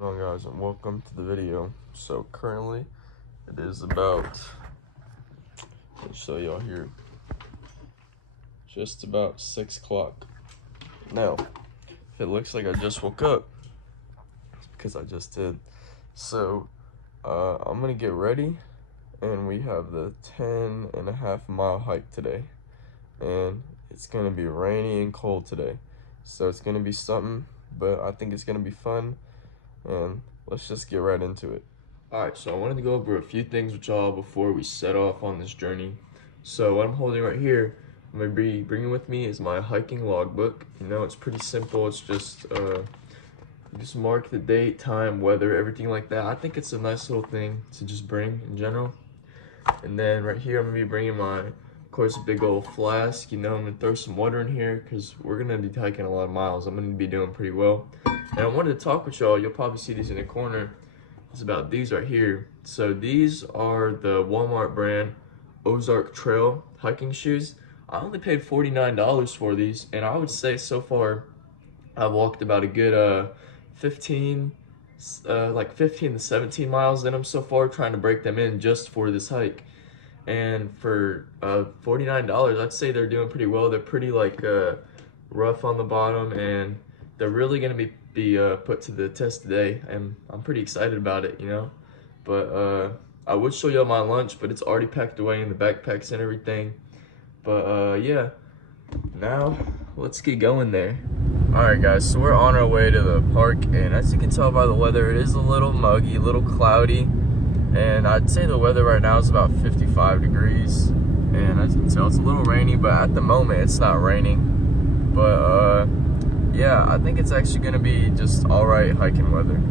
Hello guys, and welcome to the video. So currently it is about, let me show y'all here, just about 6 o'clock. Now it looks like I just woke up, it's because I just did. So I'm gonna get ready, and we have the 10.5 mile hike today, and it's gonna be rainy and cold today, so it's gonna be something, but I think it's gonna be fun, and let's just get right into it. Alright, so I wanted to go over a few things with y'all before we set off on this journey. So what I'm holding right here, I'm going to be bringing with me is my hiking logbook. You know, it's pretty simple. It's just, just mark the date, time, weather, everything like that. I think it's a nice little thing to just bring in general. And then right here, I'm going to be bringing my, of course, a big old flask. You know, I'm going to throw some water in here because we're going to be hiking a lot of miles. I'm going to be doing pretty well. And I wanted to talk with y'all. You'll probably see these in the corner. It's about these right here. So these are the Walmart brand Ozark Trail hiking shoes. I only paid $49 for these, and I would say so far I've walked about a good 15 to 17 miles in them so far, trying to break them in just for this hike. And for $49, I'd say they're doing pretty well. They're pretty rough on the bottom, and they're really gonna be put to the test today, and I'm pretty excited about it, you know. But I would show y'all my lunch, but it's already packed away in the backpacks and everything. But yeah, now let's get going there. Alright guys, so we're on our way to the park, and as you can tell by the weather, it is a little muggy, a little cloudy, and I'd say the weather right now is about 55 degrees, and as you can tell, it's a little rainy, but at the moment it's not raining. But yeah, I think it's actually gonna be just alright hiking weather.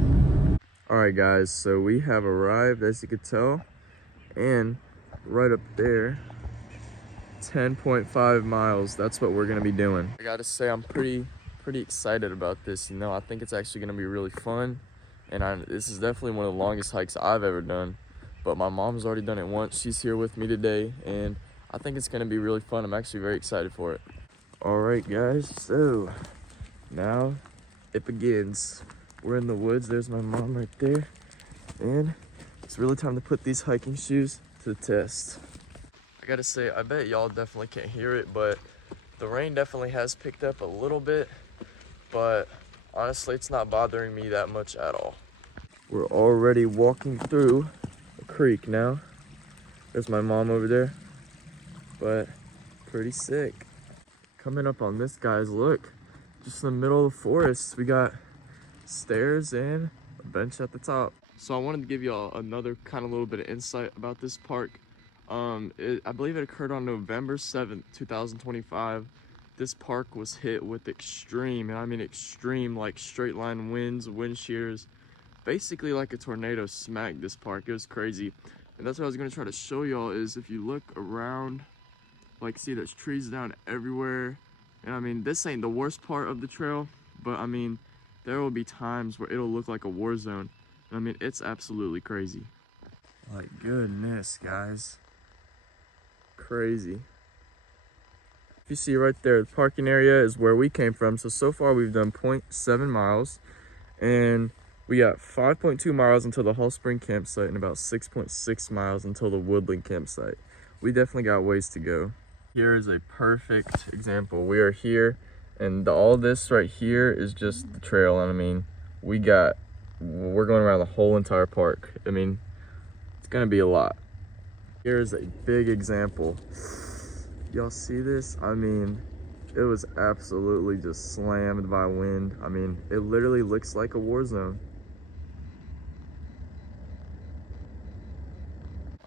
Alright guys, so we have arrived, as you can tell, and right up there, 10.5 miles, that's what we're gonna be doing. I gotta say, I'm pretty excited about this, you know. I think it's actually gonna be really fun, and this is definitely one of the longest hikes I've ever done, but my mom's already done it once. She's here with me today, and I think it's gonna be really fun. I'm actually very excited for it. Alright guys, so now it begins. We're in the woods. There's my mom right there, and it's really time to put these hiking shoes to the test. I gotta say, I bet y'all definitely can't hear it, but the rain definitely has picked up a little bit, but honestly it's not bothering me that much at all. We're already walking through a creek now. There's my mom over there, but pretty sick. Coming up on this, guys, look, just in the middle of the forest, we got stairs and a bench at the top. So I wanted to give y'all another kind of little bit of insight about this park. I believe it occurred on November 7th, 2025. This park was hit with extreme, and I mean extreme, like straight line winds, wind shears. Basically like a tornado smacked this park. It was crazy. And that's what I was gonna try to show y'all is if you look around, like, see there's trees down everywhere. And I mean, this ain't the worst part of the trail, but I mean, there will be times where it'll look like a war zone. And I mean, it's absolutely crazy. Like, goodness, guys. Crazy. If you see right there, the parking area is where we came from. So far we've done 0.7 miles, and we got 5.2 miles until the Hall Spring campsite and about 6.6 miles until the Woodland campsite. We definitely got ways to go. Here is a perfect example. We are here, and all this right here is just the trail. And I mean, we're going around the whole entire park. I mean, it's gonna be a lot. Here's a big example. Y'all see this? I mean, it was absolutely just slammed by wind. I mean, it literally looks like a war zone.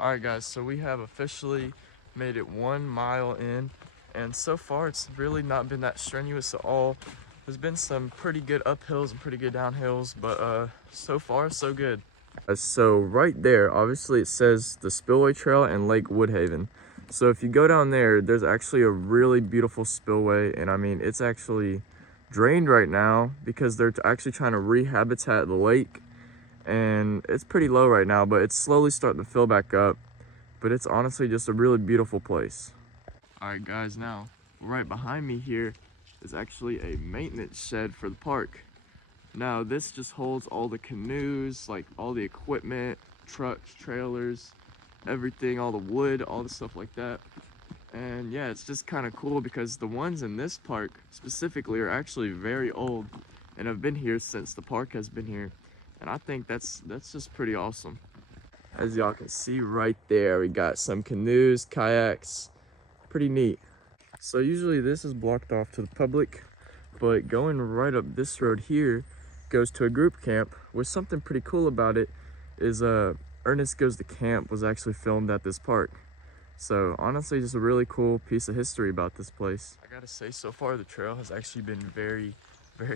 Alright guys, so we have officially made it 1 mile in, and so far it's really not been that strenuous at all. There's been some pretty good uphills and pretty good downhills, but so far so good. So right there, obviously it says the Spillway Trail and Lake Woodhaven. So if you go down there, there's actually a really beautiful spillway, and I mean, it's actually drained right now because they're actually trying to rehabitat the lake, and it's pretty low right now, but it's slowly starting to fill back up. But it's honestly just a really beautiful place. All right guys, now right behind me here is actually a maintenance shed for the park. Now this just holds all the canoes, like all the equipment, trucks, trailers, everything, all the wood, all the stuff like that. And yeah, it's just kind of cool because the ones in this park specifically are actually very old and have been here since the park has been here. And I think that's just pretty awesome. As y'all can see right there, we got some canoes, kayaks, pretty neat. So usually this is blocked off to the public, but going right up this road here goes to a group camp, with something pretty cool about it is Ernest Goes to Camp was actually filmed at this park. So honestly, just a really cool piece of history about this place. I gotta say, so far the trail has actually been very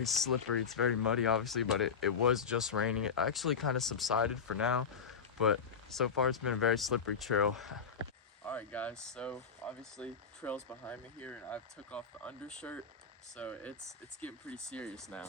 slippery. It's very muddy obviously, but it was just raining. It actually kind of subsided for now, but so far it's been a very slippery trail. Alright guys, so obviously trail's behind me here and I've took off the undershirt, so it's getting pretty serious now.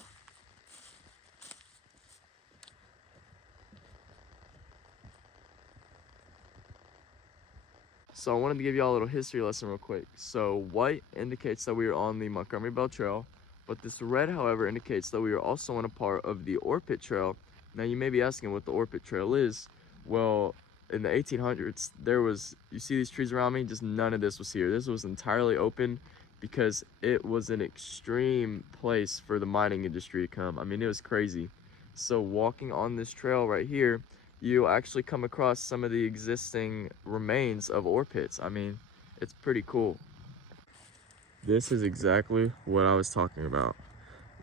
So I wanted to give y'all a little history lesson real quick. So white indicates that we are on the Montgomery Bell Trail, but this red, however, indicates that we are also on a part of the Orpit Trail. Now you may be asking what the Orpit Trail is. Well, in the 1800s, there was, you see these trees around me? Just none of this was here. This was entirely open because it was an extreme place for the mining industry to come. I mean, it was crazy. So walking on this trail right here, you actually come across some of the existing remains of ore pits. I mean, it's pretty cool. This is exactly what I was talking about.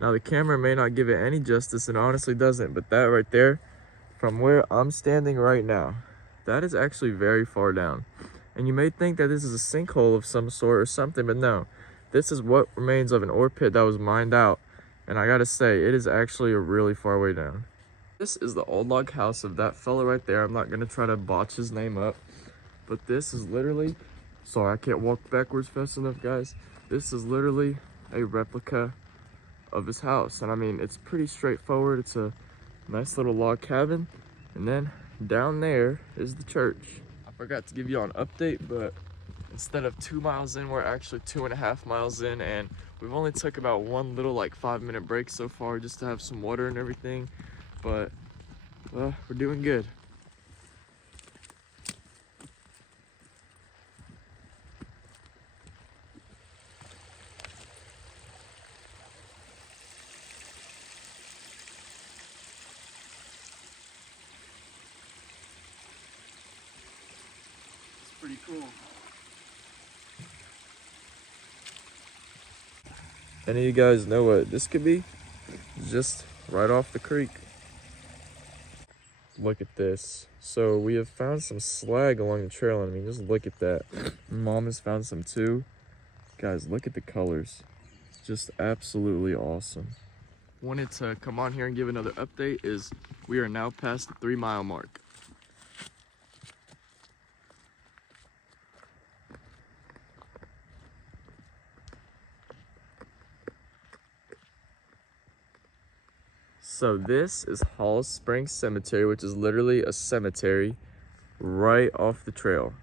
Now the camera may not give it any justice, and honestly doesn't, but that right there, from where I'm standing right now, that is actually very far down. And you may think that this is a sinkhole of some sort or something, but no. This is what remains of an ore pit that was mined out. And I gotta say, it is actually a really far way down. This is the old log house of that fella right there. I'm not gonna try to botch his name up, but this is literally, sorry, I can't walk backwards fast enough, guys. This is literally a replica of his house. And I mean, it's pretty straightforward. It's a nice little log cabin. And then down there is the church. I forgot to give you all an update, but instead of 2 miles in, we're actually 2.5 miles in, and we've only took about one little like 5-minute break so far just to have some water and everything. But we're doing good. It's pretty cool. Any of you guys know what this could be? Just right off the creek. Look at this. So we have found some slag along the trail, and I mean, just look at that. Mom has found some too. Guys, look at the colors. Just absolutely awesome. Wanted to come on here and give another update is we are now past the 3-mile mark. So this is Hall Springs Cemetery, which is literally a cemetery right off the trail.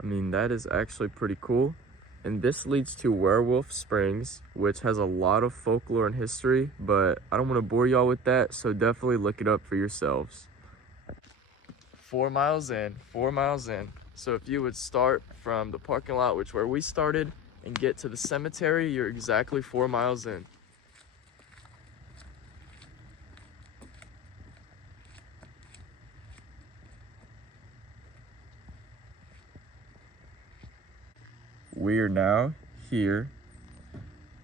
I mean, that is actually pretty cool. And this leads to Werewolf Springs, which has a lot of folklore and history, but I don't want to bore y'all with that, so definitely look it up for yourselves. 4 miles in, 4 miles in. So if you would start from the parking lot, which where we started, and get to the cemetery, you're exactly 4 miles in. We are now here,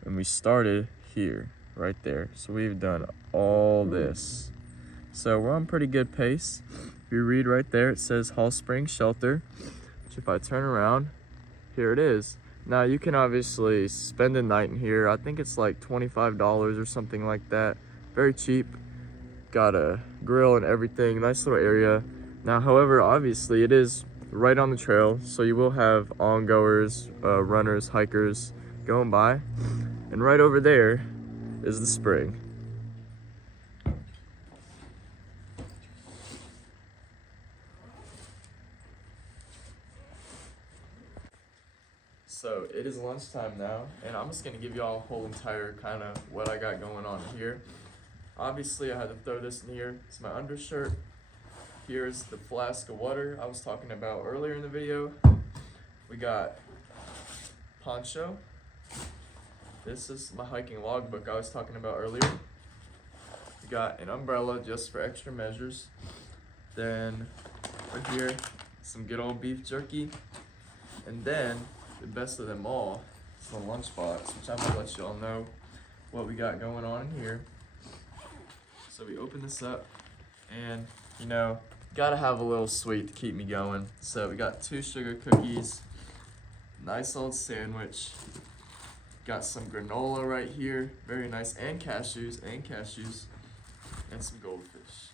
and we started here, right there. So we've done all this. So we're on pretty good pace. If you read right there, it says Hall Springs Shelter, which if I turn around, here it is. Now you can obviously spend a night in here. I think it's like $25 or something like that. Very cheap. Got a grill and everything, nice little area. Now, however, obviously it is right on the trail, so you will have ongoers, runners, hikers going by. And right over there is the spring. So it is lunchtime now, and I'm just gonna give y'all a whole entire kind of what I got going on here. Obviously, I had to throw this in here. It's my undershirt. Here's the flask of water I was talking about earlier in the video. We got poncho. This is my hiking logbook I was talking about earlier. We got an umbrella just for extra measures. Then right here, some good old beef jerky. And then the best of them all is the lunchbox, which I'm gonna let y'all know what we got going on in here. So we open this up, and you know, gotta have a little sweet to keep me going. So we got 2 sugar cookies, nice old sandwich. Got some granola right here, very nice, and cashews, and some goldfish.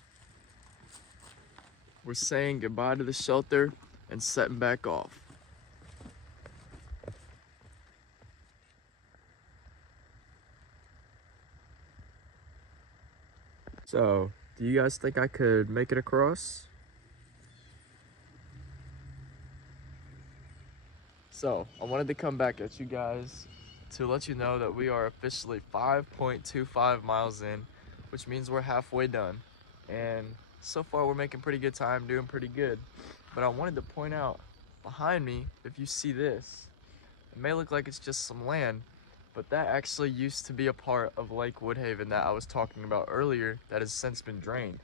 We're saying goodbye to the shelter and setting back off. So, do you guys think I could make it across? So, I wanted to come back at you guys to let you know that we are officially 5.25 miles in, which means we're halfway done. And so far we're making pretty good time, doing pretty good. But I wanted to point out behind me, if you see this, it may look like it's just some land, but that actually used to be a part of Lake Woodhaven that I was talking about earlier that has since been drained.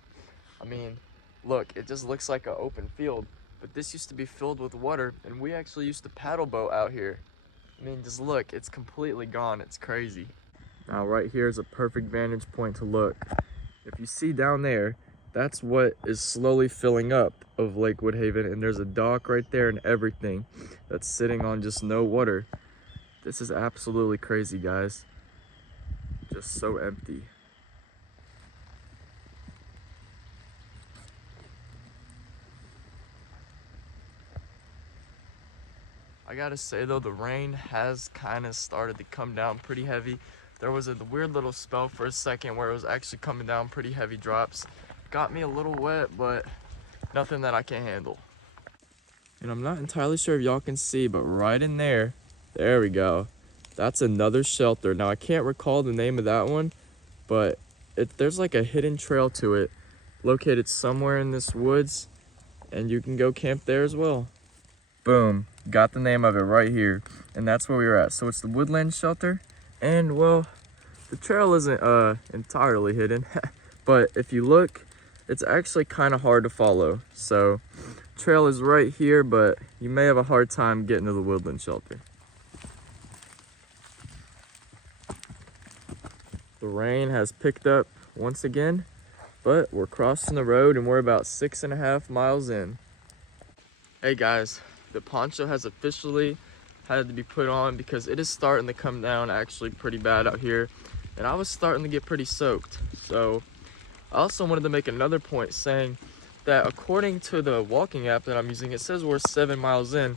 I mean, look, it just looks like an open field, but this used to be filled with water, and we actually used to paddle boat out here. I mean, just look, it's completely gone. It's crazy. Now, right here is a perfect vantage point to look. If you see down there, that's what is slowly filling up of Lake Woodhaven, and there's a dock right there and everything that's sitting on just no water. This is absolutely crazy, guys. Just so empty. I gotta say though, the rain has kind of started to come down pretty heavy. There was a weird little spell for a second where it was actually coming down pretty heavy drops. Got me a little wet, but nothing that I can't handle. And I'm not entirely sure if y'all can see, but right in there, there we go. That's another shelter. Now I can't recall the name of that one, but there's like a hidden trail to it, located somewhere in this woods, and you can go camp there as well. Boom, got the name of it right here, and that's where we were at. So it's the Woodland Shelter, and well, the trail isn't entirely hidden, but if you look, it's actually kind of hard to follow. So trail is right here, but you may have a hard time getting to the Woodland Shelter. The rain has picked up once again, but we're crossing the road and we're about 6.5 miles in. Hey guys, the poncho has officially had to be put on because it is starting to come down actually pretty bad out here, and I was starting to get pretty soaked. So I also wanted to make another point saying that according to the walking app that I'm using, it says we're 7 miles in.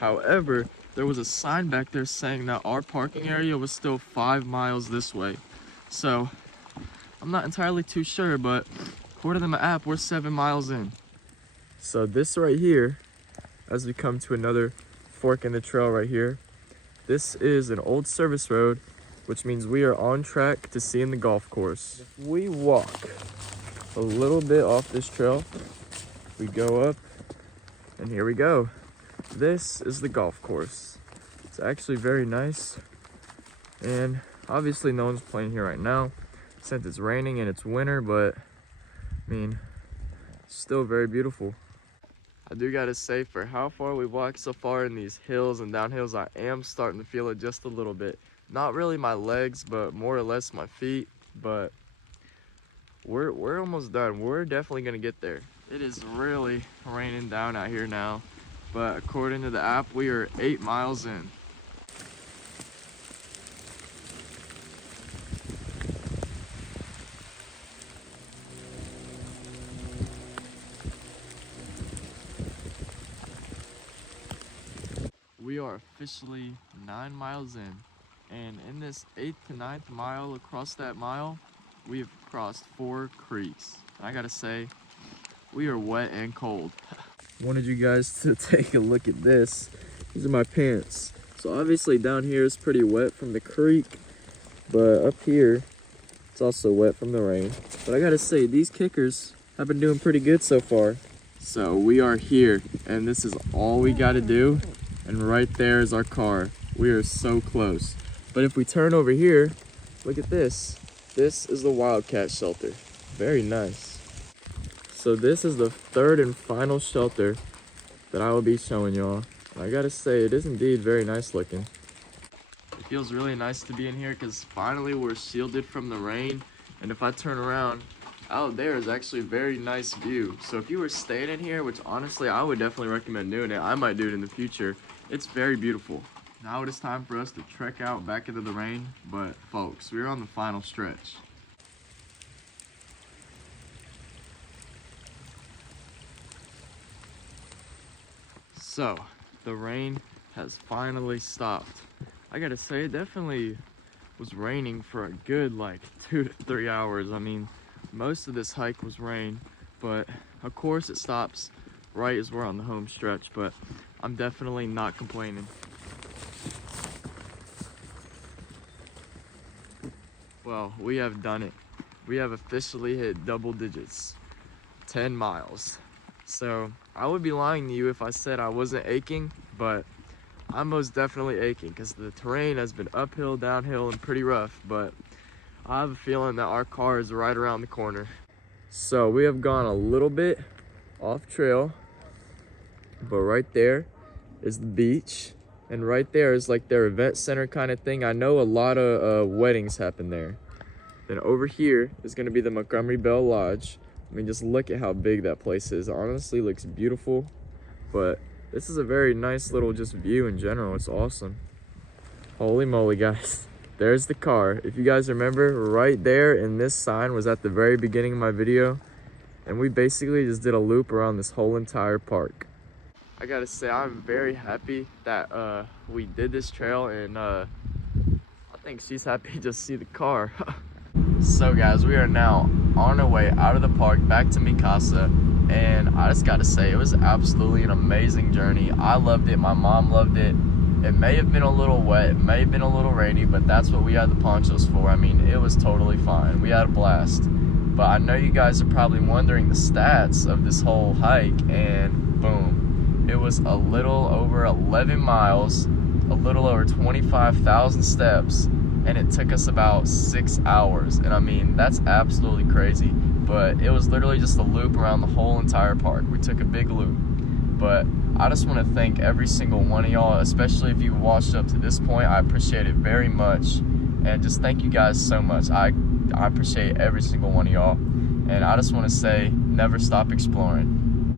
However, there was a sign back there saying that our parking area was still 5 miles this way. So I'm not entirely too sure, but according to my app, we're 7 miles in. So this right here, as we come to another fork in the trail right here, this is an old service road, which means we are on track to seeing the golf course. If we walk a little bit off this trail, we go up, and here we go. This is the golf course. It's actually very nice, and obviously no one's playing here right now since it's raining and it's winter, but I mean, it's still very beautiful. I do gotta say, for how far we walked so far in these hills and downhills, I am starting to feel it just a little bit. Not really my legs, but more or less my feet, but we're almost done. We're definitely gonna get there. It is really raining down out here now, but according to the app, we are 8 miles in. We are officially 9 miles in, and in this 8th to 9th mile across that mile, we have crossed 4 creeks. I gotta say, we are wet and cold. Wanted you guys to take a look at this. These are my pants. So obviously down here is pretty wet from the creek, but up here, It's also wet from the rain. But I gotta say, these kickers have been doing pretty good so far. So we are here, and this is all we gotta do. And right there is our car. We are so close. But if we turn over here, look at this. This is the Wildcat shelter. Very nice. So this is the third and final shelter that I will be showing y'all. I gotta say, it is indeed very nice looking. It feels really nice to be in here because finally we're shielded from the rain. And if I turn around, out there is actually a very nice view. So if you were staying in here, which honestly I would definitely recommend doing it, I might do it in the future, it's very beautiful. Now it is time for us to trek out back into the rain, but folks, we're on the final stretch. So, the rain has finally stopped. I gotta say, it definitely was raining for a good like 2 to 3 hours. I mean, most of this hike was rain, but of course it stops right as we're on the home stretch, but I'm definitely not complaining. Well, we have done it. We have officially hit double digits, 10 miles. So I would be lying to you if I said I wasn't aching, but I'm most definitely aching because the terrain has been uphill, downhill, and pretty rough, but I have a feeling that our car is right around the corner. So we have gone a little bit off trail, but right there is the beach, and right there is like their event center kind of thing. I know a lot of weddings happen there. Then over here is going to be the Montgomery Bell Lodge. I mean, just look at how big that place is. It honestly looks beautiful, but this is a very nice little just view in general. It's awesome. Holy moly, guys. There's the car. If you guys remember, right there in this sign was at the very beginning of my video, and we basically just did a loop around this whole entire park. I gotta say, I'm very happy that we did this trail, and I think she's happy to see the car. So guys, we are now on our way out of the park back to Mikasa, and I just gotta say, it was absolutely an amazing journey. I loved it, my mom loved it. It may have been a little wet, it may have been a little rainy, but that's what we had the ponchos for. I mean, it was totally fine. We had a blast. But I know you guys are probably wondering the stats of this whole hike, and boom. It was a little over 11 miles, a little over 25,000 steps, and it took us about 6 hours. And I mean, that's absolutely crazy, but it was literally just a loop around the whole entire park. We took a big loop. But I just want to thank every single one of y'all, especially if you watched up to this point. I appreciate it very much, and just thank you guys so much. I appreciate every single one of y'all, and I just want to say, never stop exploring.